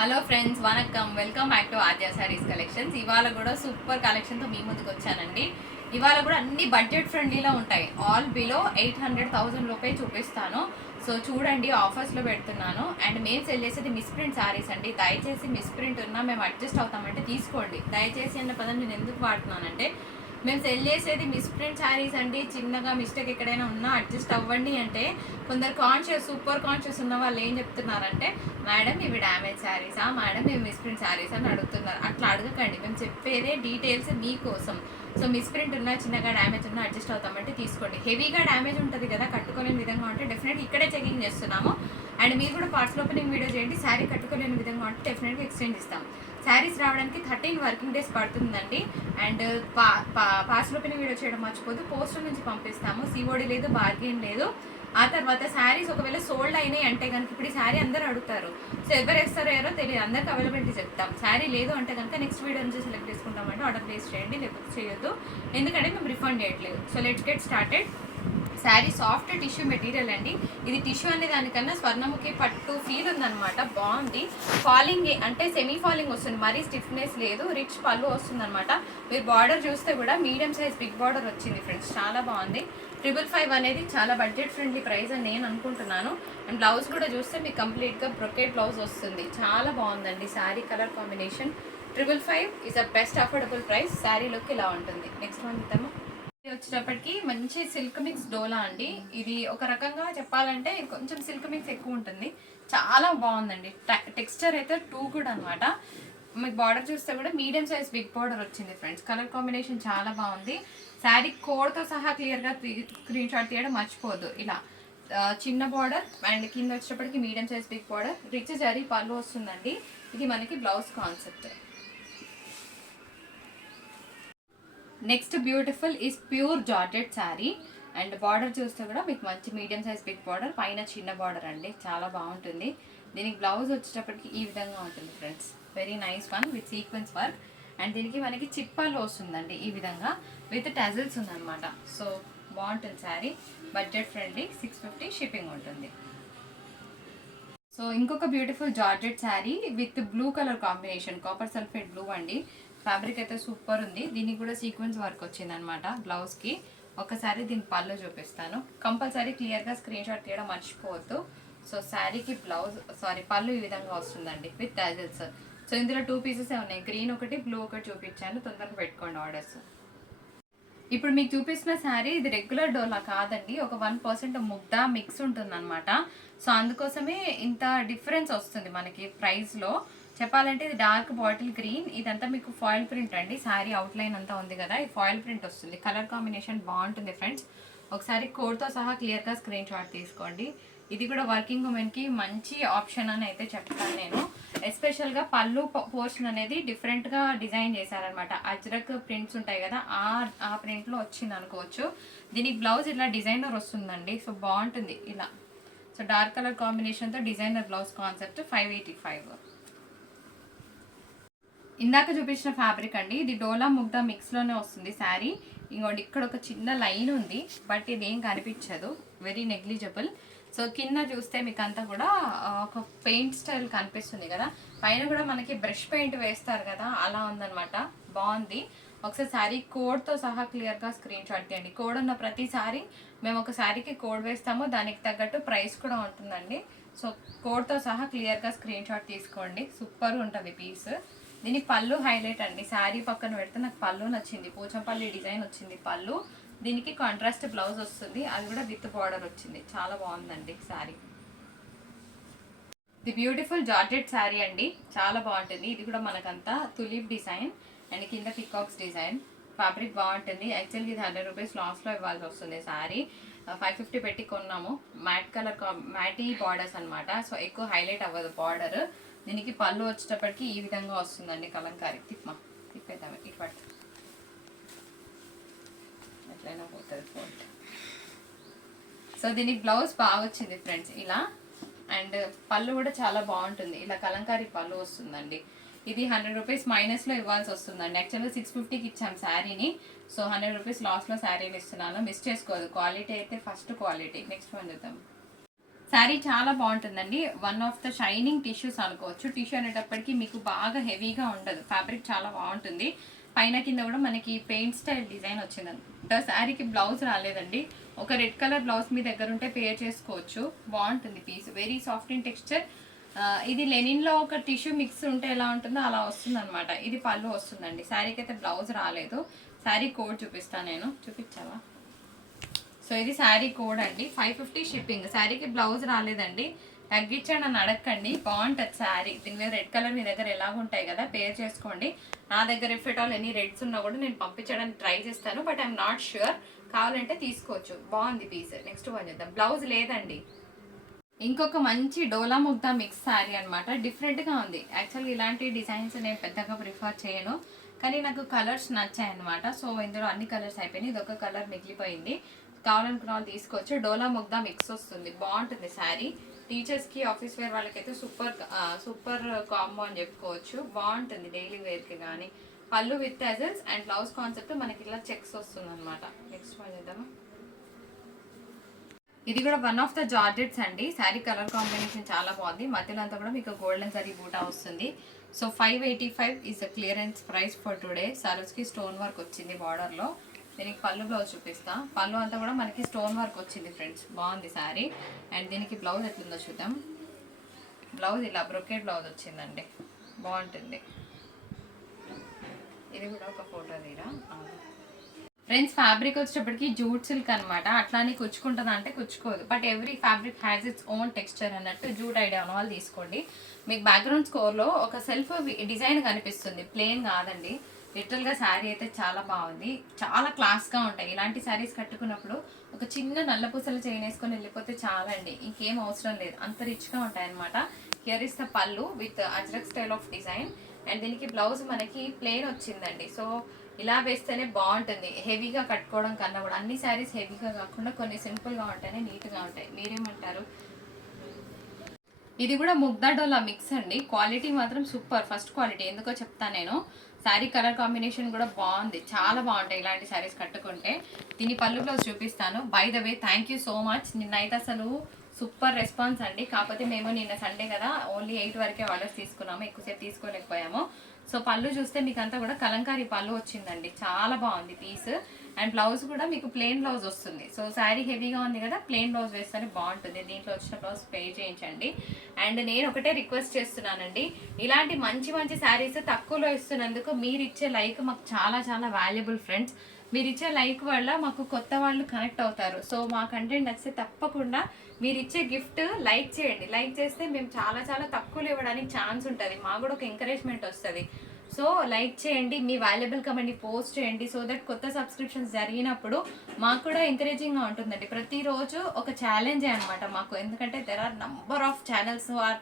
Hello friends, vanakkam. Welcome back to Aadya saris collections. ఇవాళ కూడా super కలెక్షన్తో మీ ముందుకు వచ్చానండి. ఇవాళ కూడా అన్ని బడ్జెట్ ఫ్రెండ్లీలో ఉంటాయి. ఆల్ బిలో 800,000 లోపే చూపిస్తాను. సో చూడండి, ఆఫర్స్లో పెడుతున్నాను. అండ్ మేము సెల్ చేసేది మిస్ప్రింట్ సారీస్ అండి. దయచేసి మిస్ప్రింట్ ఉన్నా మేము అడ్జస్ట్ అవుతామంటే తీసుకోండి. దయచేసి అన్న పదం నేను ఎందుకు వాడుతున్నానంటే, మేము సెల్ చేసేది మిస్ప్రింట్ శారీస్ అండి. చిన్నగా మిస్టేక్ ఎక్కడైనా ఉన్నా అడ్జస్ట్ అవ్వండి అంటే, కొందరు సూపర్ కాన్షియస్ ఉన్న వాళ్ళు ఏం చెప్తున్నారంటే, మేడం ఇవి డ్యామేజ్ శారీసా, మేడం ఇవి మిస్ప్రింట్ శారీస్ అని అడుగుతున్నారు. అట్లా అడగకండి, మేము చెప్పేదే డీటెయిల్స్ మీకోసం. సో మిస్ప్రింట్ ఉన్నా, చిన్నగా డ్యామేజ్ ఉన్నా అడ్జస్ట్ అవుతామంటే తీసుకోండి. హెవీగా డ్యామేజ్ ఉంటుంది కదా, కట్టుకోలేని విధంగా ఉంటే డెఫినెట్గా ఇక్కడే చెకింగ్ చేస్తున్నాము. అండ్ మీరు కూడా పార్సల్ ఓపెనింగ్ వీడియో చేయండి. శారీ కట్టుకోలేని విధంగా ఉంటే డెఫినెట్గా ఎక్స్చేంజ్ ఇస్తాం. శారీస్ రావడానికి 13 వర్కింగ్ డేస్ పడుతుందండి. అండ్ పార్సల్ ఓపెనింగ్ వీడియో చేయడం మర్చిపోదు. పోస్టర్ నుంచి పంపిస్తాము. సిఓడి లేదు, బార్గెన్ లేదు. ఆ తర్వాత శారీస్ ఒకవేళ సోల్డ్ అయినాయి అంటే కనుక, ఇప్పుడు ఈ శారీ అందరూ అడుగుతారు. సో ఎవరు వేస్తారో తెలియదు, అందరికి అవైలబిలిటీ చెప్తాం. శారీ లేదు అంటే కనుక నెక్స్ట్ వీడియో నుంచి సెలెక్ట్ చేసుకుంటామంటే ఆర్డర్ ప్లేస్ చేయండి, లేకపోతే చేయొద్దు. ఎందుకంటే మేము రిఫండ్ చేయట్లేదు. So let's get started. Sari soft tissue material అండి. ఇది టిష్యూ అనే దానికన్నా స్వర్ణముఖి పట్టు ఫీల్ ఉందనమాట. బాగుంది. ఫాలింగ్ అంటే సెమీ ఫాలింగ్ వస్తుంది, మరీ స్టిఫ్నెస్ లేదు. రిచ్ పళ్ళు వస్తుంది అనమాట. మీరు బార్డర్ చూస్తే కూడా మీడియం సైజ్ బిగ్ బార్డర్ వచ్చింది ఫ్రెండ్స్, చాలా బాగుంది. 555 అనేది చాలా బడ్జెట్ ఫ్రెండ్లీ ప్రైస్ అని నేను అనుకుంటున్నాను. అండ్ బ్లౌజ్ కూడా చూస్తే మీకు కంప్లీట్గా బ్రొకెట్ బ్లౌజ్ వస్తుంది. చాలా బాగుందండి sari colour combination. 555 is a best affordable price. Sari look ఇలా ఉంటుంది. నెక్స్ట్ వన్ ఇద్దాము. వచ్చేటప్పటికి మంచి సిల్క్ మిక్స్ డోలా అండి. ఇది ఒక రకంగా చెప్పాలంటే కొంచెం సిల్క్ మిక్స్ ఎక్కువ ఉంటుంది. చాలా బాగుందండి. టెక్స్చర్ అయితే టూ గుడ్ అనమాట. మీకు బార్డర్ చూస్తే కూడా మీడియం సైజ్ బిగ్ బార్డర్ వచ్చింది ఫ్రెండ్స్. కలర్ కాంబినేషన్ చాలా బాగుంది. శారీ కోడ్తో సహా క్లియర్గా స్క్రీన్ షాట్ తీయడం మర్చిపోవద్దు. ఇలా చిన్న బార్డర్ అండ్ కింద వచ్చేటప్పటికి medium size big border, rich zari pallu వస్తుందండి. ఇది మనకి blouse concept. Next beautiful is pure georgette sari. And border చూస్తే కూడా మీకు మంచి మీడియం సైజ్ బిగ్ బార్డర్, పైన చిన్న బార్డర్ అండి. చాలా బాగుంటుంది. దీనికి బ్లౌజ్ వచ్చేటప్పటికి ఈ విధంగా ఉంటుంది friends. Very nice one with sequence work. And దీనికి మనకి చిప్పాలు వస్తుందండి ఈ విధంగా, విత్ టజిల్స్ ఉందన్నమాట. సో బాగుంటుంది శారీ. Budget friendly. 650 షిప్పింగ్ ఉంటుంది. సో ఇంకొక beautiful georgette sari with blue colour combination, copper sulphate blue అండి. ఫ్యాబ్రిక్ అయితే సూపర్ ఉంది. దీనికి కూడా సీక్వెన్స్ వర్క్ వచ్చిందనమాట బ్లౌజ్కి. ఒకసారి దీని పళ్ళు చూపిస్తాను. కంపల్సరీ క్లియర్గా స్క్రీన్ షాట్ తీయడం మర్చిపోవద్దు. సో శారీకి పళ్ళు ఈ విధంగా వస్తుందండి విత్ టజిల్స్. సో ఇందులో 2 పీసెసే ఉన్నాయి. గ్రీన్ ఒకటి, బ్లూ ఒకటి చూపించాను. తొందరగా పెట్టుకోండి ఆర్డర్స్. ఇప్పుడు మీకు చూపిస్తున్న శారీ ఇది రెగ్యులర్ డోలా కాదండి. ఒక 1% ముగ్దా మిక్స్ ఉంటుందన్నమాట. సో అందుకోసమే ఇంత డిఫరెన్స్ వస్తుంది మనకి ప్రైస్లో. చెప్పాలంటే ఇది డార్క్ బాటిల్ గ్రీన్. ఇదంతా మీకు ఫాయిల్ ప్రింట్ అండి. శారీ అవుట్లైన్ అంతా ఉంది కదా, ఈ ఫాయిల్ ప్రింట్ వస్తుంది. కలర్ కాంబినేషన్ బాగుంటుంది ఫ్రెండ్స్. ఒకసారి కోడ్తో సహా క్లియర్గా స్క్రీన్ షాట్ తీసుకోండి. ఇది కూడా వర్కింగ్ ఉమెన్కి మంచి ఆప్షన్ అని అయితే చెప్తాను నేను. ఎస్పెషల్గా పళ్ళు పోర్షన్ అనేది డిఫరెంట్గా డిజైన్ చేశారనమాట. అజ్రక్ ప్రింట్స్ ఉంటాయి కదా, ఆ ప్రింట్లో వచ్చింది అనుకోవచ్చు. దీనికి బ్లౌజ్ ఇలా డిజైనర్ వస్తుందండి. సో బాగుంటుంది ఇలా. సో డార్క్ కలర్ కాంబినేషన్తో డిజైనర్ బ్లౌజ్ కాన్సెప్ట్. 585. ఇందాక చూపించిన ఫ్యాబ్రిక్ అండి. ఇది డోలా ముగ్దా మిక్స్లోనే వస్తుంది శారీ. ఇంకోటి ఇక్కడ ఒక చిన్న లైన్ ఉంది, బట్ ఇది ఏం కనిపించదు, వెరీ నెగ్లిజిబుల్. సో కింద చూస్తే మీకు అంతా కూడా ఒక పెయింట్ స్టైల్ కనిపిస్తుంది కదా, పైన కూడా మనకి బ్రష్ పెయింట్ వేస్తారు కదా, అలా ఉందనమాట. బాగుంది. ఒకసారి శారీ కోడ్తో సహా క్లియర్గా స్క్రీన్ షాట్ తీయండి. కోడ్ ఉన్న ప్రతిసారి మేము ఒక శారీకి కోడ్ వేస్తాము, దానికి తగ్గట్టు ప్రైస్ కూడా ఉంటుందండి. సో కోడ్తో సహా క్లియర్గా స్క్రీన్ షాట్ తీసుకోండి. సూపర్ ఉంటుంది పీస్. దీనికి పళ్ళు హైలైట్ అండి. శారీ పక్కన పెడితే నాకు పళ్ళు నచ్చింది. పోచంపల్లి డిజైన్ వచ్చింది పళ్ళు. దీనికి కాంట్రాస్ట్ బ్లౌజ్ వస్తుంది, అది కూడా విత్ బార్డర్ వచ్చింది. చాలా బాగుందండి sari. The beautiful georgette sari అండి, చాలా బాగుంటుంది. ఇది కూడా మనకంతా తులిప్ డిజైన్ అండ్ కింద పికాక్స్ డిజైన్. ఫ్యాబ్రిక్ బాగుంటుంది. యాక్చువల్గా ఇది 100 రూపీస్ లాస్లో ఇవ్వాల్సి వస్తుంది. శారీ 550 పెట్టి కొన్నాము. మ్యాటీ బార్డర్స్ అనమాట. సో ఎక్కువ హైలైట్ అవ్వదు బార్డర్. దీనికి పళ్ళు వచ్చేటప్పటికి ఈ విధంగా వస్తుందండి. కలంకారీ తిప్పేద్దాం. ఇటు పట్టు ఎట్లయినా పోతుంది ఫోల్ట్. సో దీనికి బ్లౌజ్ బాగా వచ్చింది ఫ్రెండ్స్ ఇలా. అండ్ పళ్ళు కూడా చాలా బాగుంటుంది. ఇలా కలంకారీ పళ్ళు వస్తుందండి. ఇది 100 రూపీస్ మైనస్లో ఇవ్వాల్సి వస్తుందండి. యాక్చువల్గా 650కి ఇచ్చాం శారీని. సో 100 రూపీస్ లాస్లో శారీని ఇస్తున్నాను. మిస్ చేసుకోదు. క్వాలిటీ అయితే ఫస్ట్ క్వాలిటీ. నెక్స్ట్ వన్ చూద్దాం. శారీ చాలా బాగుంటుందండి. One of the shining tissues అనుకోవచ్చు. టిష్యూ అనేటప్పటికి మీకు బాగా హెవీగా ఉండదు, ఫ్యాబ్రిక్ చాలా బాగుంటుంది. పైన కింద కూడా మనకి పెయింట్ స్టైల్ డిజైన్ వచ్చిందంట. శారీకి బ్లౌజ్ రాలేదండి. ఒక రెడ్ కలర్ బ్లౌజ్ మీ దగ్గర ఉంటే పేర్ చేసుకోవచ్చు. బాగుంటుంది piece, very soft in texture. ఇది లెనిన్లో ఒక టిష్యూ మిక్స్ ఉంటే ఎలా ఉంటుందో అలా వస్తుంది అనమాట. ఇది పళ్ళు వస్తుందండి. శారీకి అయితే బ్లౌజ్ రాలేదు. శారీ కోడ్ చూపిస్తాను నేను, చూపించావా? సో ఇది శారీ కోడ్ అండి. 550 షిప్పింగ్. శారీకి బ్లౌజ్ రాలేదండి, తగ్గించండి అని అడగండి. బాగుంటుంది శారీ. దీని మీద రెడ్ కలర్ మీ దగ్గర ఎలాగుంటాయి కదా, పేర్ చేసుకోండి. నా దగ్గర if at all any reds ఉన్నా కూడా నేను పంపించడానికి ట్రై చేస్తాను, బట్ ఐఎమ్ నాట్ ష్యూర్. కావాలంటే తీసుకోవచ్చు. బాగుంది పీస్. నెక్స్ట్ వన్ చేద్దాం. బ్లౌజ్ లేదండి. ఇంకొక మంచి డోలా ముగ్దా మిక్స్ శారీ అనమాట. డిఫరెంట్గా ఉంది. యాక్చువల్గా ఇలాంటి డిజైన్స్ నేను పెద్దగా ప్రిఫర్ చేయను, కానీ నాకు కలర్స్ నచ్చాయి అనమాట. సో ఇందులో అన్ని కలర్స్ అయిపోయినాయి, ఇది ఒక కలర్ మిగిలిపోయింది. కావాలనుకున్న వాళ్ళు తీసుకోవచ్చు. డోలా ముగ్దా మిక్స్ వస్తుంది, బాగుంటుంది శారీ. టీచర్స్కి, ఆఫీస్ వేర్ వాళ్ళకైతే సూపర్ కాంబో అని చెప్పుకోవచ్చు. బాగుంటుంది డైలీ వేర్కి కానీ. పళ్ళు with tassels and blouse concept మనకి ఇలా చెక్స్ వస్తుంది అనమాట. నెక్స్ట్ వన్ చేద్దామా? ఇది కూడా వన్ ఆఫ్ ద జార్జెట్స్ అండి. శారీ కలర్ కాంబినేషన్ చాలా బాగుంది. మధ్యలో అంతా కూడా మీకు గోల్డెన్ జరీ బూటా వస్తుంది. So 585 is the clearance price for today. సరస్కి stone work వచ్చింది బార్డర్లో. దీనికి పళ్ళు బ్లౌజ్ చూపిస్తా. పళ్ళు అంతా కూడా మనకి స్టోన్ వర్క్ వచ్చింది ఫ్రెండ్స్. బాగుంది శారీ. అండ్ దీనికి బ్లౌజ్ ఎట్లుందో చూద్దాం. బ్లౌజ్ ఇలా బ్రొకెట్ బ్లౌజ్ వచ్చిందండి, బాగుంటుంది. ఇది కూడా ఒక ఫోటో తీరా ఫ్రెండ్స్. ఫ్యాబ్రిక్ వచ్చేటప్పటికి జూట్ సిల్క్ అనమాట. అట్లానే కుచ్చుకుంటుందా అంటే కుచ్చుకోదు, but every fabric has its own texture అన్నట్టు. జూట్ ఐడియా ఉన్న వాళ్ళు తీసుకోండి. మీకు బ్యాక్గ్రౌండ్ స్కోర్లో ఒక సెల్ఫ్ డిజైన్ కనిపిస్తుంది, ప్లెయిన్ కాదండి. లిటరల్గా శారీ అయితే చాలా బాగుంది, చాలా క్లాస్గా ఉంటాయి. ఇలాంటి శారీస్ కట్టుకున్నప్పుడు ఒక చిన్న నల్ల పూసలు చైన్ వేసుకొని వెళ్ళిపోతే చాలా అండి, ఇంకేం అవసరం లేదు. అంత రిచ్గా ఉంటాయి అనమాట. Here is the pallu with ajrak style of design. And దీనికి బ్లౌజ్ మనకి ప్లెయిన్ వచ్చిందండి. సో ఇలా వేస్తేనే బాగుంటుంది, హెవీగా కట్టుకోవడం కన్నా కూడా. అన్ని శారీస్ హెవీగా కాకుండా కొన్ని సింపుల్గా ఉంటాయి, నీట్గా ఉంటాయి. మీరేమంటారు? ఇది కూడా ముగ్దా డోలా మిక్స్ అండి. క్వాలిటీ మాత్రం సూపర్, ఫస్ట్ క్వాలిటీ. ఎందుకో చెప్తాను నేను. శారీ కలర్ కాంబినేషన్ కూడా బాగుంది, చాలా బాగుంటాయి ఇలాంటి శారీస్ కట్టుకుంటే. దీని పళ్ళు బ్లౌజ్ చూపిస్తాను. By the way thank you so much. నిన్నైతే అసలు సూపర్ రెస్పాన్స్ అండి. కాకపోతే మేము నిన్న సండే కదా, ఓన్లీ 8 వరకే ఆర్డర్స్ తీసుకున్నాము, ఎక్కువసేపు తీసుకోలేకపోయాము. సో పళ్ళు చూస్తే మీకు అంతా కూడా కలంకారీ పళ్ళు వచ్చిందండి, చాలా బాగుంది పీస్. అండ్ బ్లౌజ్ కూడా మీకు ప్లెయిన్ బ్లౌజ్ వస్తుంది. సో శారీ హెవీగా ఉంది కదా, ప్లెయిన్ బ్లౌజ్ వేస్తేనే బాగుంటుంది. దీంట్లో వచ్చిన బ్లౌజ్ పే చేయించండి. అండ్ నేను ఒకటే రిక్వెస్ట్ చేస్తున్నానండి, ఇలాంటి మంచి మంచి శారీస్ తక్కువలో ఇస్తున్నందుకు మీరు ఇచ్చే లైక్ మాకు చాలా చాలా వాల్యుబుల్ ఫ్రెండ్స్. మీరు ఇచ్చే లైక్ వల్ల మాకు కొత్త వాళ్ళు కనెక్ట్ అవుతారు. సో మా కంటెంట్ నచ్చితే తప్పకుండా మీరు ఇచ్చే గిఫ్ట్ లైక్ చేయండి. లైక్ చేస్తే మేము చాలా చాలా తక్కువలో ఇవ్వడానికి ఛాన్స్ ఉంటుంది, మాకు కూడా ఒక ఎంకరేజ్మెంట్ వస్తుంది. సో లైక్ చేయండి, మీ వాల్యుబుల్ కమెంట్ని పోస్ట్ చేయండి, సో దట్ కొత్త సబ్స్క్రిప్షన్స్ జరిగినప్పుడు మాకు కూడా ఎంకరేజింగ్గా ఉంటుందండి. ప్రతిరోజు ఒక ఛాలెంజే అనమాట మాకు, ఎందుకంటే there are number of channels are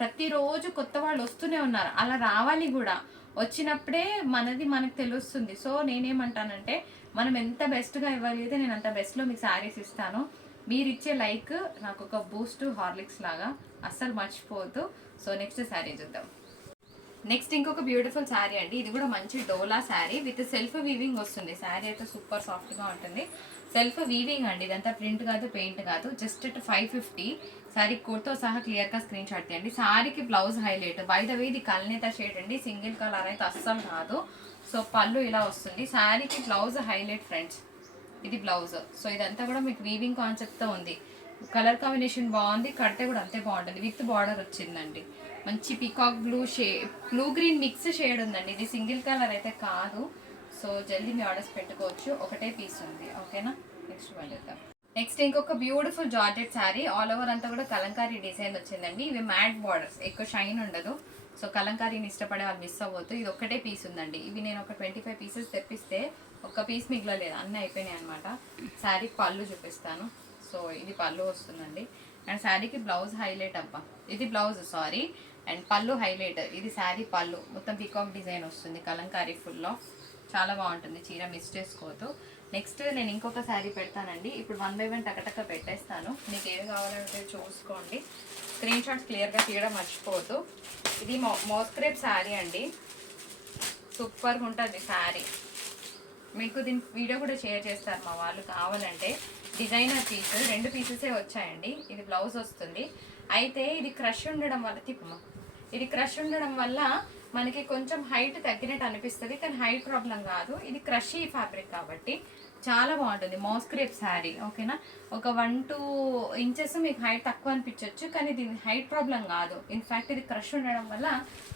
ప్రతిరోజు కొత్త వాళ్ళు వస్తూనే ఉన్నారు. అలా రావాలి కూడా, వచ్చినప్పుడే మనది మనకు తెలుస్తుంది. సో నేనేమంటానంటే, మనం ఎంత బెస్ట్గా ఇవ్వగలిగితే నేను అంత బెస్ట్లో మీకు శారీస్ ఇస్తాను. మీరు ఇచ్చే లైక్ నాకు ఒక బూస్ట్, హార్లిక్స్ లాగా, అస్సలు మర్చిపోవద్దు. సో నెక్స్ట్ శారీ చూద్దాం. నెక్స్ట్ ఇంకొక బ్యూటిఫుల్ శారీ అండి. ఇది కూడా మంచి డోలా శారీ విత్ సెల్ఫ్ వీవింగ్ వస్తుంది. శారీ అయితే సూపర్ సాఫ్ట్గా ఉంటుంది. సెల్ఫ్ వీవింగ్ అండి, ఇదంతా ప్రింట్ కాదు, పెయింట్ కాదు. జస్ట్ 550. శారీ కోడ్తో సహా క్లియర్గా స్క్రీన్ షాట్ తీయండి. శారీకి blouse highlight. By the way ఇది కల్నేత షేడ్ అండి, సింగిల్ కలర్ అయితే అస్సలు కాదు. సో పళ్ళు ఇలా వస్తుంది. శారీకి బ్లౌజ్ హైలైట్ ఫ్రెండ్స్, ఇది బ్లౌజ్. సో ఇదంతా కూడా మీకు వీవింగ్ కాన్సెప్ట్తో ఉంది. కలర్ కాంబినేషన్ బాగుంది, కడితే కూడా అంతే బాగుంటుంది. విత్ బార్డర్ వచ్చిందండి. మంచి peacock blue green mix shade ఉందండి. ఇది సింగిల్ కలర్ అయితే కాదు. సో జల్దీ మీ ఆర్డర్స్ పెట్టుకోవచ్చు. ఒకటే పీస్ ఉంది, ఓకేనా? నెక్స్ట్ వెళ్దాం. నెక్స్ట్ ఇంకొక beautiful georgette sari. All over అంతా కూడా కలంకారీ డిజైన్ వచ్చిందండి. ఇవి మ్యాట్ బార్డర్స్, ఎక్కువ షైన్ ఉండదు. సో కలంకారీని ఇష్టపడే వాళ్ళు మిస్ అవ్వద్దు. ఇది ఒక్కటే పీస్ ఉందండి. ఇవి నేను ఒక 25 పీసెస్ తెప్పిస్తే ఒక్క పీస్ మిగలలేదు, అన్నీ అయిపోయినాయి అనమాట. శారీ పళ్ళు చూపిస్తాను. సో ఇది పళ్ళు వస్తుందండి. అండ్ శారీకి బ్లౌజ్ హైలైట్ అబ్బా, ఇది బ్లౌజ్ సారీ. అండ్ పళ్ళు హైలైట్. ఇది శారీ పళ్ళు మొత్తం పీకాక్ డిజైన్ వస్తుంది, కలంకారీ ఫుల్లో. చాలా బాగుంటుంది, చీర మిస్ చేసుకోవద్దు. నెక్స్ట్ నేను ఇంకొక శారీ పెడతానండి. ఇప్పుడు 1 by 1 టకటక పెట్టేస్తాను. మీకు ఏవి కావాలంటే చూసుకోండి. స్క్రీన్ షాట్స్ క్లియర్గా తీయడం మర్చిపోవద్దు. ఇది మోస్క్రేప్ శారీ అండి, సూపర్గా ఉంటుంది శారీ. మీకు దీని వీడియో కూడా షేర్ చేస్తారు మా వాళ్ళు కావాలంటే. డిజైనర్ పీస్ 2 పీసెసే వచ్చాయండి. ఇది బ్లౌజ్ వస్తుంది. అయితే ఇది క్రష్ ఉండడం వల్ల ఇది క్రష్ ఉండడం వల్ల మనకి కొంచెం హైట్ తగ్గినట్టు అనిపిస్తుంది, కానీ హైట్ ప్రాబ్లం కాదు. ఇది క్రషీ ఫ్యాబ్రిక్ కాబట్టి చాలా బాగుంటుంది. మోస్క్రేప్ శారీ ఓకేనా. ఒక 1-2 ఇంచెస్ మీకు హైట్ తక్కువ అనిపించవచ్చు, కానీ దీని హైట్ ప్రాబ్లం కాదు. ఇన్ఫ్యాక్ట్ ఇది క్రష్ ఉండడం వల్ల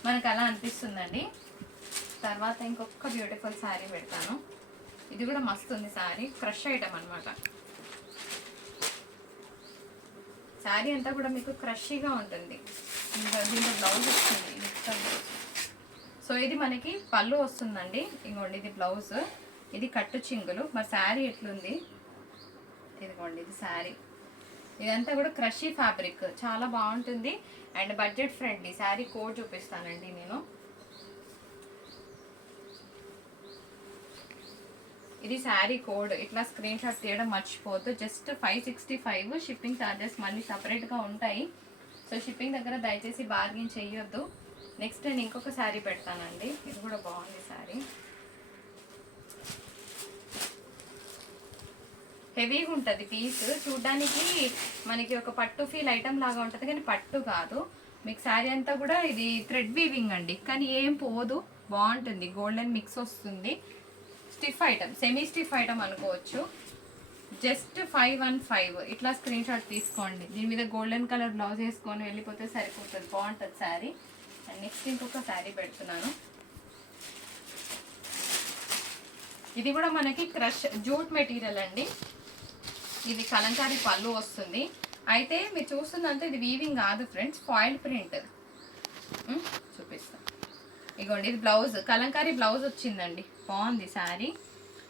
మనకు అలా అనిపిస్తుందండి. తర్వాత ఇంకొక బ్యూటిఫుల్ శారీ పెడతాను. ఇది కూడా మస్తు ఉంది శారీ, క్రష్ ఐటమ్ అనమాట. శారీ అంతా కూడా మీకు క్రషీగా ఉంటుంది. ఇంకా దీంట్లో బ్లౌజ్ వస్తుంది. సో ఇది మనకి పళ్ళు వస్తుందండి. ఇంకోండి ఇది బ్లౌజ్, ఇది కట్టు చింగులు. మరి శారీ ఎట్లుంది ఇదిగోండి, ఇది శారీ. ఇదంతా కూడా క్రషీ ఫ్యాబ్రిక్, చాలా బాగుంటుంది and budget friendly. Sari code చూపిస్తానండి నేను. ఇది శారీ కోడ్. ఇట్లా స్క్రీన్ షాట్ తీయడం మర్చిపోద్దు. జస్ట్ 565 షిప్పింగ్ ఛార్జెస్ మళ్ళీ సపరేట్గా ఉంటాయి. సో షిప్పింగ్ దగ్గర దయచేసి బార్గెన్ చెయ్యొద్దు. నెక్స్ట్ నేను ఇంకొక శారీ పెడతానండి. ఇది కూడా బాగుంది శారీ, హెవీగా ఉంటుంది పీస్. చూడ్డానికి మనకి ఒక పట్టు ఫీల్ ఐటమ్ లాగా ఉంటుంది, కానీ పట్టు కాదు. మీకు శారీ అంతా కూడా ఇది థ్రెడ్ వీవింగ్ అండి, కానీ ఏం పోదు, బాగుంటుంది. గోల్డెన్ మిక్స్ వస్తుంది. Stiff item, semi stiff item అనుకోవచ్చు. జస్ట్ 515 ఇట్లా స్క్రీన్ షాట్ తీసుకోండి. దీని మీద గోల్డెన్ కలర్ బ్లౌజ్ వేసుకొని వెళ్ళిపోతే సరిపోతుంది, బాగుంటుంది శారీ. అండ్ నెక్స్ట్ ఇంకొక శారీ పెడుతున్నాను. ఇది కూడా మనకి క్రష్ జూట్ మెటీరియల్ అండి. ఇది కలంకారీ పళ్ళు వస్తుంది. అయితే మీరు చూస్తున్నంత ఇది వీవింగ్ కాదు ఫ్రెండ్స్, ఫాయిల్ ప్రింట్. చూపిస్తాను. ఇగోండి ఇది బ్లౌజ్, కలంకారీ బ్లౌజ్ వచ్చిందండి, బాగుంది శారీ.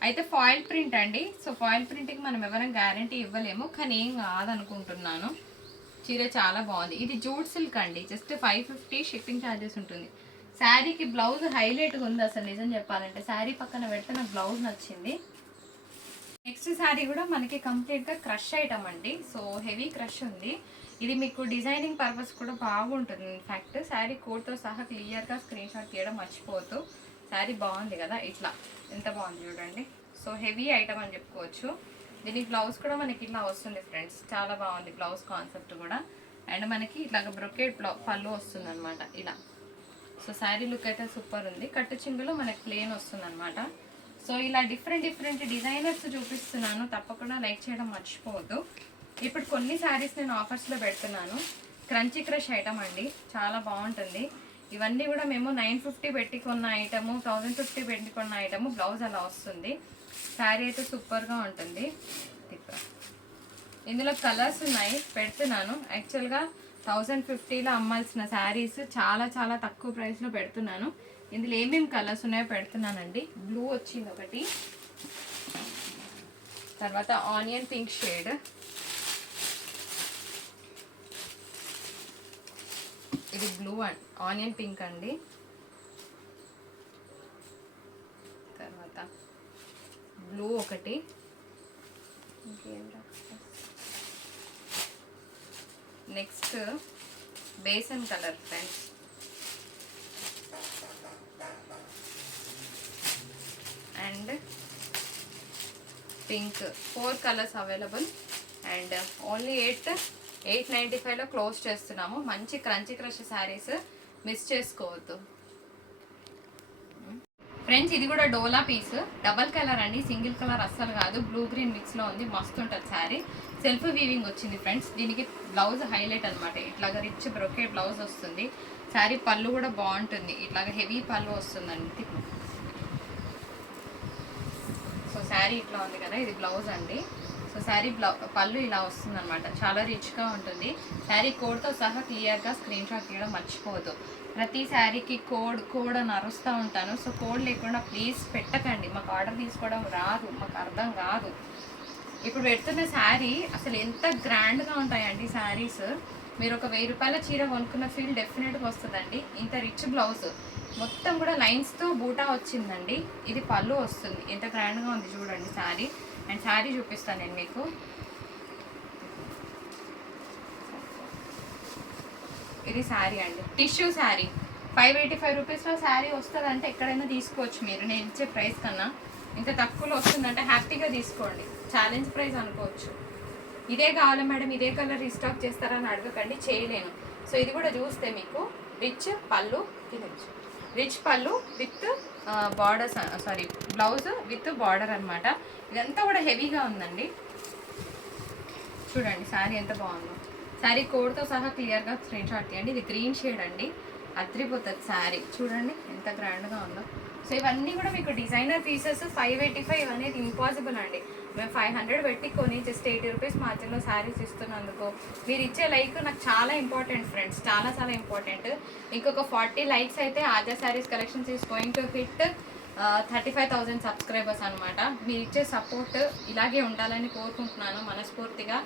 అయితే ఫాయిల్ ప్రింట్ అండి. సో ఫాయిల్ ప్రింట్కి మనం ఎవరైనా గ్యారంటీ ఇవ్వలేము, కానీ ఏం కాదనుకుంటున్నాను. చీర చాలా బాగుంది. ఇది జూట్ సిల్క్ అండి. జస్ట్ 550 షిప్పింగ్ ఛార్జెస్ ఉంటుంది. శారీకి బ్లౌజ్ హైలైట్గా ఉంది అసలు నిజం చెప్పాలంటే. శారీ పక్కన పెడితే నాకు బ్లౌజ్ నచ్చింది. నెక్స్ట్ శారీ కూడా మనకి కంప్లీట్గా క్రష్ ఐటమ్ అండి. సో హెవీ క్రష్ ఉంది. ఇది మీకు డిజైనింగ్ పర్పస్ కూడా బాగుంటుంది. ఇన్ఫ్యాక్ట్ శారీ కోడ్తో సహా క్లియర్గా స్క్రీన్ షాట్ తీయడం మర్చిపోవద్దు. శారీ బాగుంది కదా, ఇట్లా ఎంత బాగుంది చూడండి. సో హెవీ ఐటమ్ అని చెప్పుకోవచ్చు. దీనికి బ్లౌజ్ కూడా మనకి ఇట్లా వస్తుంది ఫ్రెండ్స్, చాలా బాగుంది బ్లౌజ్ కాన్సెప్ట్ కూడా. అండ్ మనకి ఇట్లాగ బ్రొకేట్ పళ్ళు వస్తుంది అనమాట ఇలా. సో శారీ లుక్ అయితే సూపర్ ఉంది. కట్టు చింగులో మనకి ప్లేన్ వస్తుంది అనమాట. సో ఇలా డిఫరెంట్ డిజైనర్స్ చూపిస్తున్నాను, తప్పకుండా లైక్ చేయడం మర్చిపోవద్దు. ఇప్పుడు కొన్ని శారీస్ నేను ఆఫర్స్లో పెడుతున్నాను. క్రంచీ క్రష్ ఐటమ్ అండి, చాలా బాగుంటుంది. ఇవన్నీ కూడా మేము 950 పెట్టి కొన్న ఐటము, 1050 పెట్టి కొన్న ఐటము. బ్లౌజ్ అలా వస్తుంది. శారీ అయితే సూపర్గా ఉంటుంది. ఇందులో కలర్స్ ఉన్నాయి, పెడుతున్నాను. యాక్చువల్గా 1050లో అమ్మాల్సిన శారీస్ చాలా తక్కువ ప్రైస్లో పెడుతున్నాను. ఇందులో ఏమేమి కలర్స్ ఉన్నాయో పెడుతున్నానండి. బ్లూ వచ్చింది ఒకటి, తర్వాత ఆనియన్ పింక్ షేడ్, ఇది బ్లూ అండ్ ఆనియన్ పింక్ అండి. తర్వాత బ్లూ ఒకటి, next besan colour friends, and pink. 4 colours available and only 895లో క్లోజ్ చేస్తున్నాము. మంచి క్రంచీ క్రష్ శారీస్ మిస్ చేసుకోవద్దు ఫ్రెండ్స్. ఇది కూడా డోలా పీస్, డబల్ కలర్ అండి, సింగిల్ కలర్ అస్సలు కాదు. బ్లూ గ్రీన్ మిక్స్లో ఉంది, మస్తు ఉంటుంది శారీ. సెల్ఫ్ వీవింగ్ వచ్చింది ఫ్రెండ్స్. దీనికి బ్లౌజ్ హైలైట్ అనమాట. ఇట్లాగ రిచ్ బ్రొకేట్ బ్లౌజ్ వస్తుంది. శారీ పళ్ళు కూడా బాగుంటుంది, ఇట్లాగ హెవీ పళ్ళు వస్తుందండి. సో శారీ ఇట్లా ఉంది కదా, ఇది బ్లౌజ్ అండి. సో శారీ పళ్ళు ఇలా వస్తుంది అనమాట, చాలా రిచ్గా ఉంటుంది. శారీ కోడ్తో సహా క్లియర్గా స్క్రీన్ షాట్ తీయడం మర్చిపోవద్దు. ప్రతి శారీకి కోడ్ అని అరుస్తూ ఉంటాను. సో కోడ్ లేకుండా ప్లీజ్ పెట్టకండి, మాకు ఆర్డర్ తీసుకోవడం రాదు, మాకు అర్థం కాదు. ఇప్పుడు పెడుతున్న శారీ అసలు ఎంత గ్రాండ్గా ఉంటాయండి శారీస్. మీరు ఒక 1000 రూపాయల చీర కొనుక్కున్న ఫీల్ డెఫినెట్గా వస్తుందండి. ఇంత రిచ్ బ్లౌజ్ మొత్తం కూడా లైన్స్తో బూటా వచ్చిందండి. ఇది పళ్ళు వస్తుంది, ఎంత గ్రాండ్గా ఉంది చూడండి శారీ. అండ్ శారీ చూపిస్తాను నేను మీకు. ఇది శారీ అండి, టిష్యూ శారీ. 585 రూపీస్లో శారీ వస్తుందంటే ఎక్కడైనా తీసుకోవచ్చు మీరు, నేను ఇచ్చే ప్రైస్ కన్నా. ఇంత తక్కువలో వస్తుందంటే హ్యాపీగా తీసుకోండి, ఛాలెంజ్ ప్రైస్ అనుకోవచ్చు. ఇదే కావాలి మేడం, ఇదే కలర్ రీస్టాక్ చేస్తారా అని అడగకండి, చేయలేను. సో ఇది కూడా చూస్తే మీకు రిచ్ పళ్ళు, రిచ్ పళ్ళు with border, sorry blouse with border అనమాట. ఇదంతా కూడా హెవీగా ఉందండి. చూడండి శారీ ఎంత బాగుందో. శారీ కోడ్తో సహా క్లియర్గా స్క్రీన్ షాట్ తీయండి. ఇది గ్రీన్ షేడ్ అండి, అద్రిపోతుంది శారీ. చూడండి ఎంత గ్రాండ్గా ఉందో. సో ఇవన్నీ కూడా మీకు డిజైనర్ పీసెస్. 585 అనేది ఇంపాసిబుల్ అండి. మేము 500 పెట్టి కొని జస్ట్ 80 రూపీస్ మార్జిన్లో శారీస్ ఇస్తున్నందుకు మీరు ఇచ్చే లైక్ నాకు చాలా ఇంపార్టెంట్ ఫ్రెండ్స్, చాలా చాలా ఇంపార్టెంట్. ఇంకొక 40 లైక్స్ అయితే Aadya saris collections is going to hit 35,000 subscribers అనమాట. మీరు ఇచ్చే సపోర్ట్ ఇలాగే ఉండాలని కోరుకుంటున్నాను మనస్ఫూర్తిగా.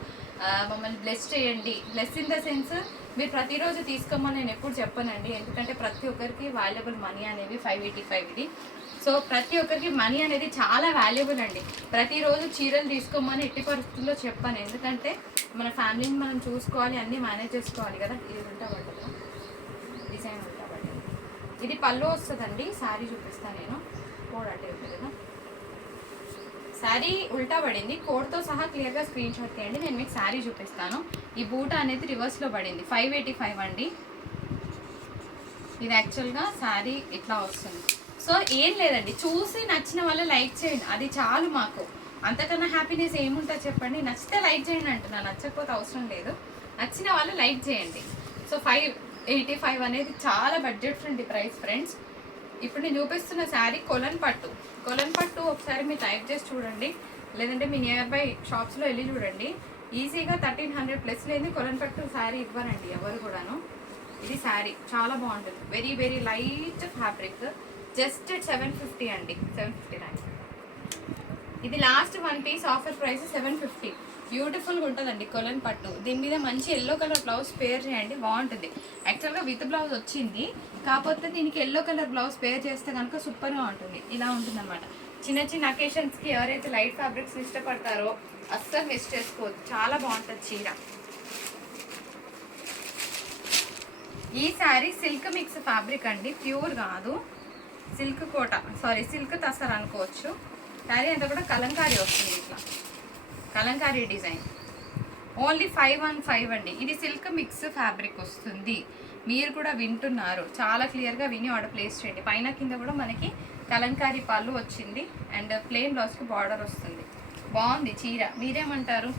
మమ్మల్ని బ్లెస్ చేయండి. బ్లెస్ ఇన్ ద సెన్స్ మీరు ప్రతిరోజు తీసుకోమని నేను ఎప్పుడు చెప్పానండి, ఎందుకంటే ప్రతి ఒక్కరికి వాల్యుబుల్ మనీ అనేవి 585 ఇది. సో ప్రతి ఒక్కరికి మనీ అనేది చాలా వాల్యుబుల్ అండి. ప్రతిరోజు చీరలు తీసుకోమని ఎట్టి పరిస్థితుల్లో చెప్పాను, ఎందుకంటే మన ఫ్యామిలీని మనం చూసుకోవాలి, అన్నీ మేనేజ్ చేసుకోవాలి కదా. ఇది ఉంటా పడుతుంది, డిజైన్ ఉంటా పడుతుంది. ఇది పళ్ళు వస్తుందండి. శారీ చూపిస్తాను నేను. కోడ్ అంటే ఉంటుంది కదా, శారీ ఉల్టా పడింది. కోడ్తో సహా క్లియర్గా స్క్రీన్ షాట్ తీయండి, నేను మీకు శారీ చూపిస్తాను. ఈ బూట అనేది రివర్స్లో పడింది. 585 అండి. ఇది యాక్చువల్గా శారీ ఇట్లా వస్తుంది. సో ఏం లేదండి, చూసి నచ్చిన వాళ్ళు లైక్ చేయండి, అది చాలు మాకు. అంతకన్నా హ్యాపీనెస్ ఏముంటుంది చెప్పండి. నచ్చితే లైక్ చేయండి అంటున్నా, నచ్చకపోతే అవసరం లేదు. నచ్చిన వాళ్ళు లైక్ చేయండి. సో 585 అనేది చాలా బడ్జెట్ ఫ్రెండ్లీ ప్రైస్ ఫ్రెండ్స్. ఇప్పుడు నేను చూపిస్తున్న శారీ కొలన్ పట్టు. కొలన్ పట్టు ఒకసారి మీరు టైప్ చేసి చూడండి, లేదంటే మీ నియర్ బై షాప్స్లో వెళ్ళి చూడండి. ఈజీగా 1300 ప్లస్ లేని కొలన్ పట్టు శారీ ఇవ్వరండి ఎవరు కూడాను. ఇది శారీ చాలా బాగుంటుంది, very very light fabric. Just 750 అండి, 759. ఇది లాస్ట్ 1 పీస్ ఆఫర్ ప్రైస్ 750. బ్యూటిఫుల్గా ఉంటుందండి కొలన్ పట్టు. దీని మీద మంచి ఎల్లో కలర్ బ్లౌజ్ పేర్ చేయండి, బాగుంటుంది. యాక్చువల్గా విత్ బ్లౌజ్ వచ్చింది, కాకపోతే దీనికి ఎల్లో కలర్ బ్లౌజ్ పేర్ చేస్తే కనుక సూపర్గా ఉంటుంది. ఇలా ఉంటుంది అనమాట. చిన్న చిన్న అకేషన్స్కి ఎవరైతే లైట్ ఫ్యాబ్రిక్స్ ఇష్టపడతారో అస్సలు మిస్ చేసుకోవద్దు, చాలా బాగుంటుంది చీర. ఈ శారీ సిల్క్ మిక్స్ ఫ్యాబ్రిక్ అండి, ప్యూర్ కాదు. సిల్క్ కోట, సారీ సిల్క్ తసర్ అనుకోవచ్చు. శారీ అంతా కూడా కలంకారీ వస్తుంది, ఇట్లా కలంకారీ డిజైన్. ఓన్లీ 515 అండి. ఇది సిల్క్ మిక్స్ ఫ్యాబ్రిక్ వస్తుంది. మీరు కూడా వింటున్నారు, చాలా క్లియర్గా విని ఆర్డర్ ప్లేస్ చేయండి. పైన కింద కూడా మనకి కలంకారీ పళ్ళు వచ్చింది అండ్ ప్లెయిన్ బ్లౌజ్కి బార్డర్ వస్తుంది. బాగుంది చీర. మీరేమంటారు?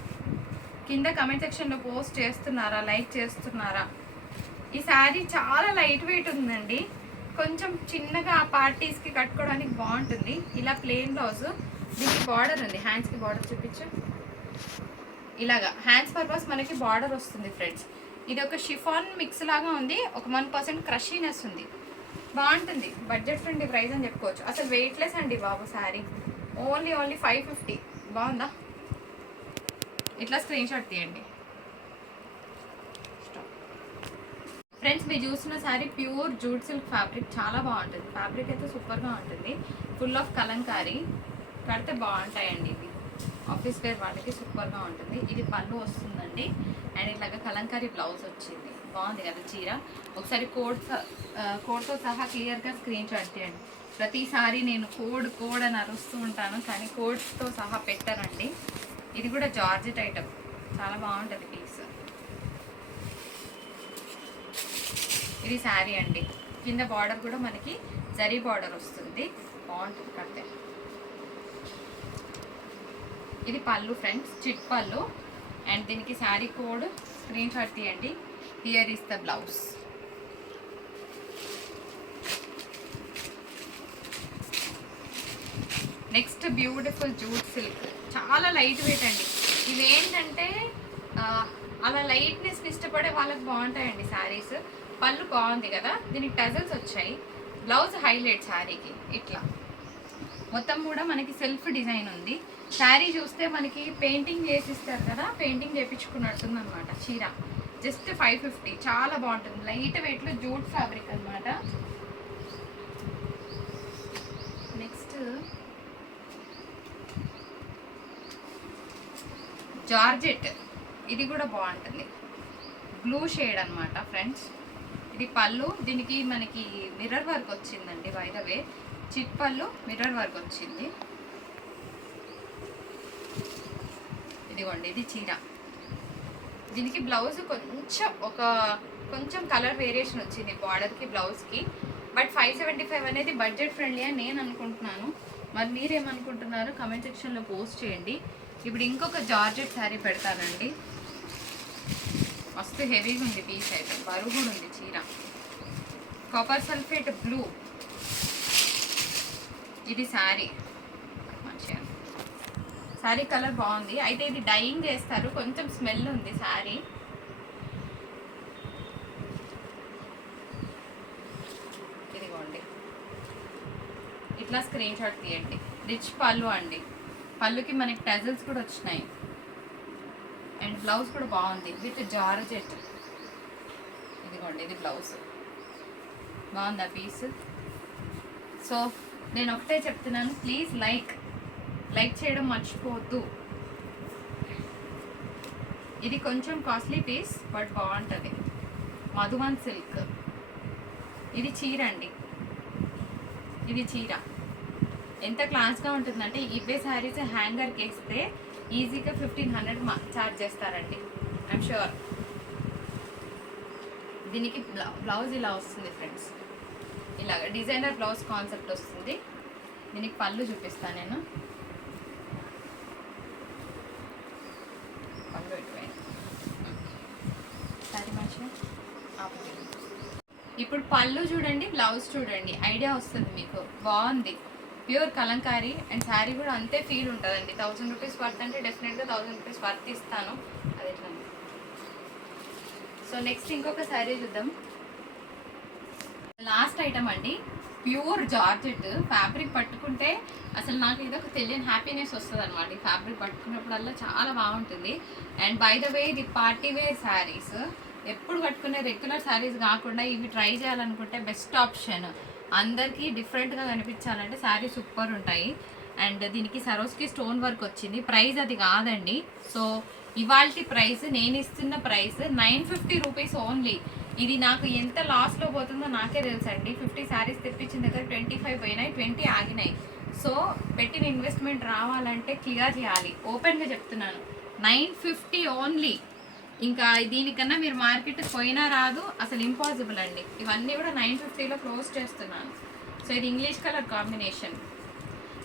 కింద కమెంట్ సెక్షన్లో పోస్ట్ చేస్తున్నారా, లైక్ చేస్తున్నారా? ఈ శారీ చాలా లైట్ వెయిట్ ఉందండి, కొంచెం చిన్నగా పార్టీస్కి కట్టుకోవడానికి బాగుంటుంది. ఇలా ప్లెయిన్ బ్లౌజ్, దీనికి బార్డర్ ఉంది. హ్యాండ్స్కి బార్డర్ చూపించు. ఇలాగా హ్యాండ్స్ పర్పస్ మనకి బార్డర్ వస్తుంది ఫ్రెండ్స్. ఇది ఒక షిఫాన్ మిక్స్ లాగా ఉంది, ఒక 1% క్రషీనెస్ ఉంది, బాగుంటుంది. బడ్జెట్ ఫ్రెండ్లీ ప్రైస్ అని చెప్పుకోవచ్చు. అసలు వెయిట్లెస్ అండి బాబు శారీ. ఓన్లీ 550. బాగుందా? ఇట్లా స్క్రీన్ షాట్ తీయండి ఫ్రెండ్స్. మీరు చూసిన sari pure jute silk fabric, చాలా బాగుంటుంది. ఫ్యాబ్రిక్ అయితే సూపర్గా ఉంటుంది, ఫుల్ ఆఫ్ కలంకారీ. కడితే బాగుంటాయండి ఇవి, ఆఫీస్ వేర్ వాళ్ళకి సూపర్గా ఉంటుంది. ఇది పళ్ళు వస్తుందండి అండ్ ఇట్లాగా కలంకారీ బ్లౌజ్ వచ్చింది. బాగుంది కదా చీర. ఒకసారి కోడ్తో సహా క్లియర్గా స్క్రీన్ షాట్ చేయండి. ప్రతిసారి నేను కోడ్ అని అరుస్తూ ఉంటాను, కానీ కోడ్స్తో సహా పెట్టారండి. ఇది కూడా జార్జెట్ ఐటమ్, చాలా బాగుంటుంది పీస్. ఇది శారీ అండి. కింద బార్డర్ కూడా మనకి జరీ బార్డర్ వస్తుంది, బాగుంటుంది కడితే. ఇది పళ్ళు ఫ్రెండ్స్, చిట్ పళ్ళు అండ్ దీనికి శారీ కోడ్ స్క్రీన్ షాట్ తీయండి. Here is the blouse. Next beautiful jute silk, చాలా లైట్ వెయిట్ అండి. ఇవేంటంటే అలా లైట్నెస్ ఇష్టపడే వాళ్ళకి బాగుంటాయండి శారీస్. పళ్ళు బాగుంది కదా, దీనికి టజల్స్ వచ్చాయి. బ్లౌజ్ హైలైట్ శారీకి ఇట్లా మొత్తం కూడా మనకి సెల్ఫ్ డిజైన్ ఉంది. శారీ చూస్తే మనకి పెయింటింగ్ చేసిస్తారు కదా, పెయింటింగ్ చేయించుకున్నట్టుంది అనమాట చీర. జస్ట్ 550, చాలా బాగుంటుంది. లైట్ వెయిట్లో జూట్ ఫ్యాబ్రిక్ అనమాట. నెక్స్ట్ జార్జెట్, ఇది కూడా బాగుంటుంది. బ్లూ షేడ్ అనమాట ఫ్రెండ్స్. ఇది పళ్ళు, దీనికి మనకి మిర్రర్ వర్క్ వచ్చిందండి. బై ద వే చిట్ పళ్ళు, మిర్రర్ వర్క్ వచ్చింది. ఇదిగోండి, ఇది చీర. దీనికి బ్లౌజ్ కొంచెం కలర్ వేరియేషన్ వచ్చింది బార్డర్కి బ్లౌజ్కి. బట్ 575 అనేది బడ్జెట్ ఫ్రెండ్లీ అని నేను అనుకుంటున్నాను. మరి మీరేమనుకుంటున్నారు కమెంట్ సెక్షన్లో పోస్ట్ చేయండి. ఇప్పుడు ఇంకొక జార్జెట్ శారీ పెడతానండి. మస్తు హెవీగా ఉంది పీస్ అయితే, బరువు కూడా ఉంది చీర. కాపర్ సల్ఫేట్ బ్లూ ఇది శారీ. మంచిగా శారీ కలర్ బాగుంది. అయితే ఇది డైయింగ్ చేస్తారు, కొంచెం స్మెల్ ఉంది శారీ. ఇదిగోండి, ఇట్లా స్క్రీన్ షాట్ తీయండి. రిచ్ పళ్ళు అండి, పళ్ళుకి మనకి టజల్స్ కూడా వచ్చినాయి. అండ్ బ్లౌజ్ కూడా బాగుంది విత్ జార్జెట్. ఇదిగోండి, ఇది బ్లౌజ్. బాగుంది ఆ పీస్. సో నేను ఒకటే చెప్తున్నాను, ప్లీజ్ లైక్ చేయడం మర్చిపోవద్దు. ఇది కొంచెం కాస్ట్లీ పీస్ బట్ బాగుంటుంది. మధువన్ సిల్క్. ఇది చీర అండి, ఇది చీర ఎంత క్లాస్గా ఉంటుందంటే ఇవే శారీస్ హ్యాంగర్కి వేస్తే ఈజీగా 1500 ఛార్జ్ చేస్తారండి, ఐఎమ్ షూర్. దీనికి బ్లౌజ్ ఇలా వస్తుంది ఫ్రెండ్స్, ఇలాగ డిజైనర్ బ్లౌజ్ కాన్సెప్ట్ వస్తుంది. దీనికి పళ్ళు చూపిస్తాను నేను. పళ్ళు సరే మంచిగా. ఇప్పుడు పళ్ళు చూడండి, బ్లౌజ్ చూడండి, ఐడియా వస్తుంది మీకు. బాగుంది, ప్యూర్ కలంకారీ. అండ్ శారీ కూడా అంతే ఫీల్ ఉంటుందండి. 1000 రూపీస్ వర్త్ అంటే డెఫినెట్గా 1000 రూపీస్ వర్త్ ఇస్తాను. అది ఎట్లా. సో నెక్స్ట్ ఇంకొక శారీ చూద్దాం. లాస్ట్ ఐటమ్ అండి, ప్యూర్ జార్జెట్. ఫ్యాబ్రిక్ పట్టుకుంటే అసలు నాకు ఇదొక తెలియని హ్యాపీనెస్ వస్తుంది అనమాట. ఈ ఫ్యాబ్రిక్ పట్టుకున్నప్పుడల్లా చాలా బాగుంటుంది. అండ్ బై ద వే ఇది పార్టీ వేర్ శారీస్. ఎప్పుడు కట్టుకునే రెగ్యులర్ శారీస్ కాకుండా ఇవి ట్రై చేయాలనుకుంటే బెస్ట్ ఆప్షన్. అందరికీ డిఫరెంట్గా కనిపించాలంటే శారీ సూపర్ ఉంటాయి. అండ్ దీనికి సరోస్కి స్టోన్ వర్క్ వచ్చింది. ప్రైస్ అది కాదండి. సో ఇవాల్టి ప్రైస్, నేను ఇస్తున్న ప్రైస్ 950 రూపీస్ ఓన్లీ. ఇది నాకు ఎంత లాస్లో పోతుందో నాకే తెలుసండి. 50 శారీస్ తెప్పించిన దగ్గర 25 పోయినాయి, 20 ఆగినాయి. సో పెట్టిన ఇన్వెస్ట్మెంట్ రావాలంటే క్లియర్ చేయాలి. ఓపెన్గా చెప్తున్నాను, 950 ఓన్లీ. ఇంకా దీనికన్నా మీరు మార్కెట్కి పోయినా రాదు, అసలు ఇంపాసిబుల్ అండి. ఇవన్నీ కూడా 950లో క్లోజ్ చేస్తున్నాను. సో ఇది ఇంగ్లీష్ కలర్ కాంబినేషన్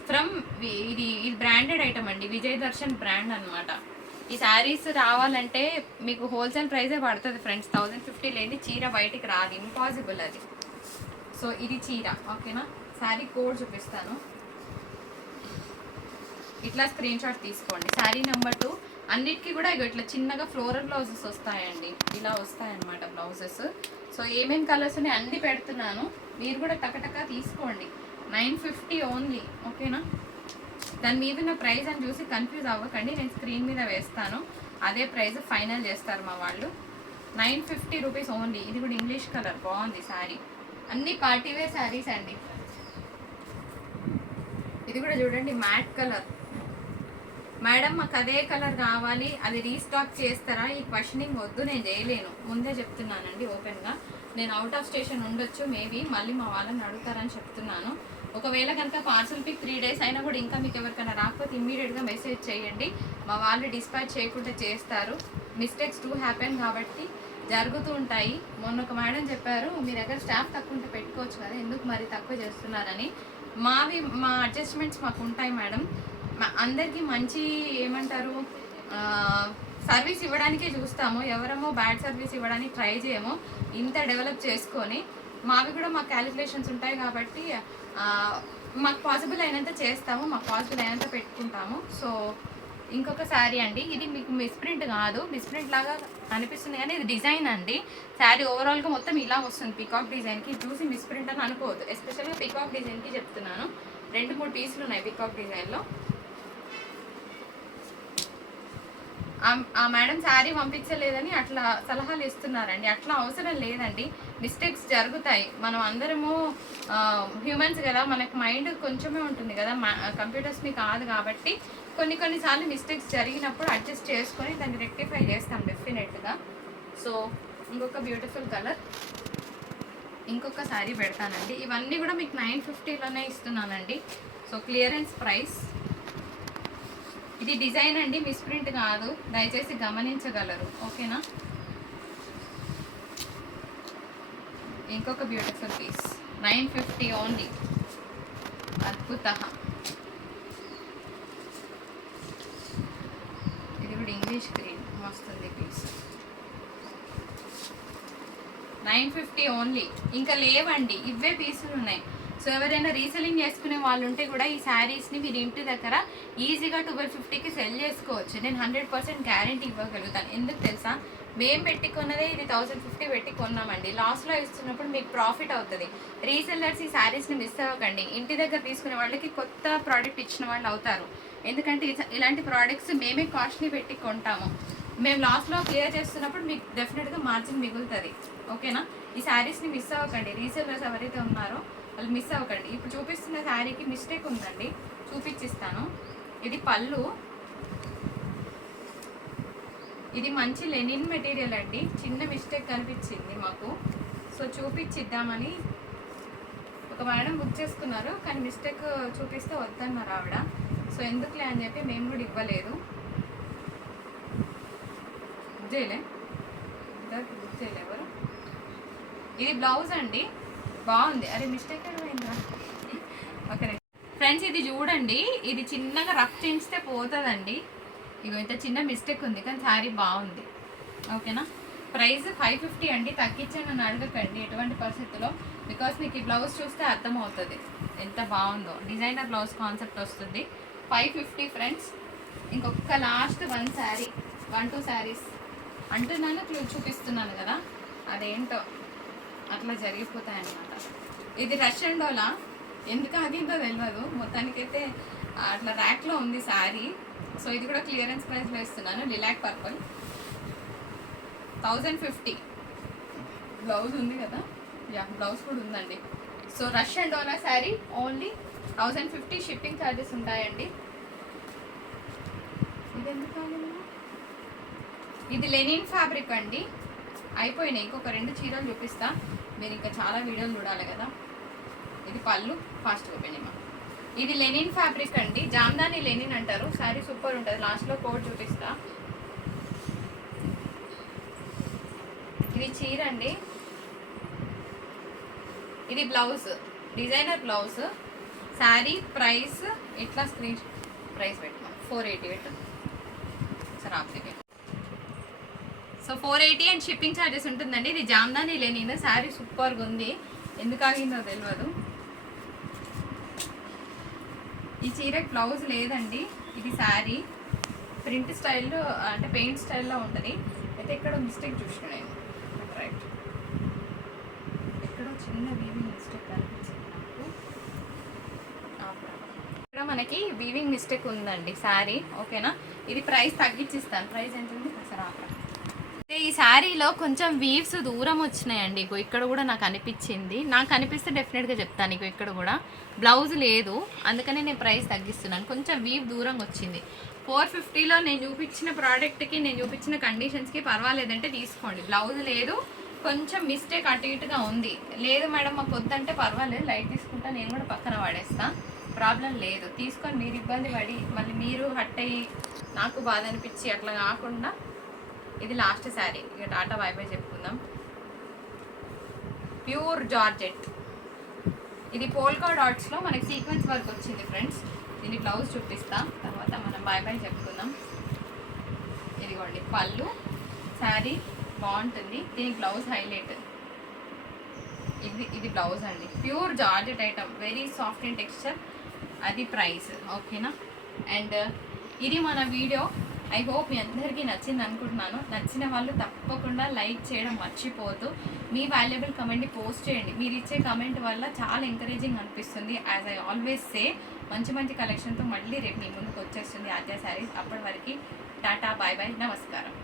ఫ్రమ్ ఇది బ్రాండెడ్ ఐటమ్ అండి, విజయ్ దర్శన్ బ్రాండ్ అనమాట. ఈ శారీస్ రావాలంటే మీకు హోల్సేల్ ప్రైజే పడుతుంది ఫ్రెండ్స్. 1050 లేని చీర బయటికి రాదు, ఇంపాసిబుల్ అది. సో ఇది చీర, ఓకేనా. శారీ కోడ్ చూపిస్తాను, ఇట్లా స్క్రీన్ షాట్ తీసుకోండి. శారీ నెంబర్ 2. అన్నిటికీ కూడా ఇట్లా చిన్నగా ఫ్లోరల్ బ్లౌజెస్ వస్తాయండి, ఇలా వస్తాయన్నమాట బ్లౌజెస్. సో ఏమేమి కలర్స్ ఉన్నాయి అన్నీ పెడుతున్నాను, మీరు కూడా టకటకా తీసుకోండి. 950 ఓన్లీ, ఓకేనా. దాని మీద ఉన్న ప్రైస్ అని చూసి కన్ఫ్యూజ్ అవ్వకండి, నేను స్క్రీన్ మీద వేస్తాను, అదే ప్రైస్ ఫైనల్ చేస్తారు మా వాళ్ళు. 950 రూపీస్ ఓన్లీ. ఇది కూడా ఇంగ్లీష్ కలర్, బాగుంది శారీ. అన్ని పార్టీవేర్ శారీస్ అండి. ఇది కూడా చూడండి, మ్యాట్ కలర్. మేడం మాకు అదే కలర్ కావాలి, అది రీస్టాక్ చేస్తారా? ఈ క్వశ్చనింగ్ వద్దు, నేను చేయలేను, ముందే చెప్తున్నానండి ఓపెన్గా. నేను అవుట్ ఆఫ్ స్టేషన్ ఉండొచ్చు, మేబీ మళ్ళీ మా వాళ్ళని అడుగుతారని చెప్తున్నాను. ఒకవేళ కనుక పార్సల్ పిక్ 3 days అయినా కూడా ఇంకా మీకు ఎవరికైనా రాకపోతే ఇమ్మీడియట్గా మెసేజ్ చేయండి, మా వాళ్ళు డిస్పాచ్ చేయకుండా చేస్తారు. మిస్టేక్స్ టూ హ్యాపెన్ కాబట్టి జరుగుతూ ఉంటాయి. మొన్న ఒక మేడం చెప్పారు, మీ దగ్గర స్టాఫ్ తక్కువ ఉంటే పెట్టుకోవచ్చు కదా, ఎందుకు మరి తక్కువ చేస్తున్నారని. మా అడ్జస్ట్మెంట్స్ మాకు ఉంటాయి మేడం. అందరికీ మంచి ఏమంటారు సర్వీస్ ఇవ్వడానికే చూస్తాము, ఎవరేమో బ్యాడ్ సర్వీస్ ఇవ్వడానికి ట్రై చేయము. ఇంత డెవలప్ చేసుకొని మావి కూడా మాకు క్యాలిక్యులేషన్స్ ఉంటాయి కాబట్టి మాకు పాసిబుల్ అయినంత చేస్తాము, మాకు పాసిబుల్ అయినంత పెట్టుకుంటాము. సో ఇంకొక శారీ అండి, ఇది మీకు మిస్ప్రింట్ కాదు, మిస్ప్రింట్ లాగా అనిపిస్తుంది కానీ ఇది డిజైన్ అండి. శారీ ఓవరాల్గా మొత్తం ఇలా వస్తుంది పికాక్ డిజైన్కి. చూసి మిస్ప్రింట్ అని అనుకోవద్దు, ఎస్పెషల్గా పికాక్ డిజైన్కి చెప్తున్నాను. 2-3 పీసులు ఉన్నాయి పికాక్ డిజైన్లో. ఆ మేడం శారీ పంపించలేదని అట్లా సలహాలు ఇస్తున్నారండి. అట్లా అవసరం లేదండి, మిస్టేక్స్ జరుగుతాయి. మనం అందరము హ్యూమన్స్ కదా, మనకు మైండ్ కొంచెమే ఉంటుంది కదా, కంప్యూటర్స్ని కాదు కాబట్టి కొన్నిసార్లు మిస్టేక్స్ జరిగినప్పుడు అడ్జస్ట్ చేసుకొని దాన్ని రెక్టిఫై చేస్తాం డెఫినెట్గా. సో ఇంకొక బ్యూటిఫుల్ కలర్, ఇంకొక శారీ పెడతానండి. ఇవన్నీ కూడా మీకు 950లోనే ఇస్తున్నానండి. So clearance price. ఇది డిజైన్ అండి, మిస్ప్రింట్ కాదు, దయచేసి గమనించగలరు. ఓకేనా. ఇంకొక బ్యూటిఫుల్ పీస్ 950 ఓన్లీ. అద్భుత. ఇది కూడా ఇంగ్లీష్ గ్రీన్ వస్తుంది పీస్. 950 ఓన్లీ. ఇంకా లేవండి, ఇవే పీసులు ఉన్నాయి. సో ఎవరైనా రీసెలింగ్ చేసుకునే వాళ్ళు ఉంటే కూడా ఈ శారీస్ని మీరు ఇంటి దగ్గర ఈజీగా 1250కి సెల్ చేసుకోవచ్చు. నేను 100% గ్యారంటీ ఇవ్వగలుగుతాను. ఎందుకు తెలుసా, మేము పెట్టి కొన్నదే ఇది 1050 పెట్టి కొన్నామండి. లాస్ట్లో ఇస్తున్నప్పుడు మీకు ప్రాఫిట్ అవుతుంది. రీసెల్లర్స్ ఈ శారీస్ని మిస్ అవ్వకండి. ఇంటి దగ్గర తీసుకునే వాళ్ళకి కొత్త ప్రోడక్ట్ ఇచ్చిన వాళ్ళు అవుతారు. ఎందుకంటే ఇలాంటి ప్రోడక్ట్స్ మేమే కాస్ట్లీ పెట్టి కొంటాము. మేము లాస్ట్లో క్లియర్ చేస్తున్నప్పుడు మీకు డెఫినెట్గా మార్జిన్ మిగులుతుంది. ఓకేనా. ఈ శారీస్ని మిస్ అవ్వకండి. రీసెల్లర్స్ ఎవరైతే ఉన్నారో వాళ్ళు మిస్ అవ్వకండి. ఇప్పుడు చూపిస్తున్న శారీకి మిస్టేక్ ఉందండి, చూపించిస్తాను. ఇది పళ్ళు. ఇది మంచి లెనిన్ మెటీరియల్ అండి. చిన్న మిస్టేక్ కనిపించింది మాకు, సో చూపించిద్దామని ఒక మేడం బుక్ చేసుకున్నారు, కానీ మిస్టేక్ చూపిస్తే వద్దన్నారు ఆవిడ. సో ఎందుకులే అని చెప్పి మేము కూడా ఇవ్వలేదు. బుక్ చేయలే ఎవరు. ఇది బ్లౌజ్ అండి, బాగుంది. అరే మిస్టేక్ ఏమైందా. ఓకే ఫ్రెండ్స్, ఇది చూడండి, ఇది చిన్నగా రఫ్ చేస్తే పోతుందండి. ఇగో ఇంత చిన్న మిస్టేక్ ఉంది, కానీ శారీ బాగుంది. ఓకేనా. ప్రైస్ 550 అండి. తగ్గించానని అడగకండి ఎటువంటి పరిస్థితుల్లో, బికాస్ మీకు ఈ బ్లౌజ్ చూస్తే అర్థమవుతుంది ఎంత బాగుందో. డిజైనర్ బ్లౌజ్ కాన్సెప్ట్ వస్తుంది. 550 ఫ్రెండ్స్. ఇంకొక లాస్ట్ 1 2 శారీస్ అంటున్నాను, చూపిస్తున్నాను కదా, అదేంటో అట్లా జరిగిపోతాయన్నమాట. ఇది రష్యన్ డోలా, ఎందుకు ఆగిందో తెలియదు, మొత్తానికైతే అట్లా ర్యాక్లో ఉంది శారీ. సో ఇది కూడా క్లియరెన్స్ ప్రైస్లో ఇస్తున్నాను. Lilac purple 1050. బ్లౌజ్ ఉంది కదా, బ్లౌజ్ కూడా ఉందండి. సో రష్యన్ డోలా శారీ ఓన్లీ 1050. షిప్పింగ్ ఛార్జెస్ ఉంటాయండి. ఇది ఎందుకు ఆగింది. ఇది లెనిన్ ఫ్యాబ్రిక్ అండి. అయిపోయినాయి, ఇంకొక 2 చీరలు చూపిస్తా. మీరు ఇంకా చాలా వీడియోలు చూడాలి కదా. ఇది పళ్ళు, ఫాస్ట్గా పోయినాయి. ఇది లెనిన్ ఫ్యాబ్రిక్ అండి, జామ్దాని లెనిన్ అంటారు. శారీ సూపర్ ఉంటుంది. లాస్ట్లో కోడ్ చూపిస్తా. ఇది చీర అండి. ఇది blouse, designer blouse. Sari price ఇట్లా స్క్రీన్ ప్రైస్ పెట్టు, 480 పెట్టు సార్ ఆప్కి. సో 480 అండ్ షిప్పింగ్ ఛార్జెస్ ఉంటుందండి. ఇది జామ్దాని లెనిన్. శారీ సూపర్గా ఉంది, ఎందుకు ఆగిందో తెలియదు. ఈ చీరకి బ్లౌజ్ లేదండి. ఇది శారీ ప్రింట్ స్టైల్లో, అంటే పెయింట్ స్టైల్లో ఉంటుంది. అయితే ఎక్కడో మిస్టేక్ చూసుకున్నాను, రైట్, ఎక్కడో చిన్న వీవింగ్ మిస్టేక్ కనిపించింది నాకు. ఇక్కడ మనకి వీవింగ్ మిస్టేక్ ఉందండి శారీ. ఓకేనా. ఇది ప్రైస్ తగ్గించిస్తాను. ప్రైస్ ఎంత ఉంది అసలు అక్కడ. ఈ శారీలో కొంచెం వీవ్స్ దూరం వచ్చినాయండి. ఇగో ఇక్కడ కూడా నాకు అనిపించింది. నాకు అనిపిస్తే డెఫినెట్గా చెప్తాను. ఇగో ఇక్కడ కూడా బ్లౌజ్ లేదు, అందుకనే నేను ప్రైస్ తగ్గిస్తున్నాను. కొంచెం వీవ్ దూరం వచ్చింది. 450లో నేను చూపించిన ప్రోడక్ట్కి, నేను చూపించిన కండిషన్స్కి పర్వాలేదంటే తీసుకోండి. బ్లౌజ్ లేదు, కొంచెం మిస్టేక్ అటు ఇటుగా ఉంది. లేదు మేడం మాకు వద్దంటే పర్వాలేదు, లైట్ తీసుకుంటా, నేను కూడా పక్కన పడేస్తా, ప్రాబ్లం లేదు. తీసుకొని మీరు ఇబ్బంది పడి మళ్ళీ మీరు హట్ అయ్యి నాకు బాధ అనిపించి అట్లా కాకుండా ఇది లాస్ట్ శారీ. ఇక టాటా బై బై చెప్పుకుందాం. Pure georgette. ఇది పోల్కా డాట్స్లో మనకి సీక్వెన్స్ వర్క్ వచ్చింది ఫ్రెండ్స్. దీని బ్లౌజ్ చూపిస్తా, తర్వాత మనం బై బై చెప్పుకుందాం. ఇదిగోండి పళ్ళు. శారీ బాగుంటుంది, దీని బ్లౌజ్ హైలైట్. ఇది బ్లౌజ్ అండి. Pure georgette item, very soft in texture. అది ప్రైస్. ఓకేనా. అండ్ ఇది మన వీడియో. ఐ హోప్ మీ అందరికీ నచ్చింది అనుకుంటున్నాను. నచ్చిన వాళ్ళు తప్పకుండా లైక్ చేయడం మర్చిపోతూ మీ వాల్యుబుల్ కమెంట్ని పోస్ట్ చేయండి. మీరు ఇచ్చే కమెంట్ వల్ల చాలా ఎంకరేజింగ్ అనిపిస్తుంది. యాజ్ ఐ ఆల్వేస్ సే, మంచి మంచి కలెక్షన్తో మళ్ళీ రేపు మీ ముందుకు వచ్చేస్తుంది ఆద్య శారీస్. అప్పటి వరకు టాటా, బాయ్ బాయ్, నమస్కారం.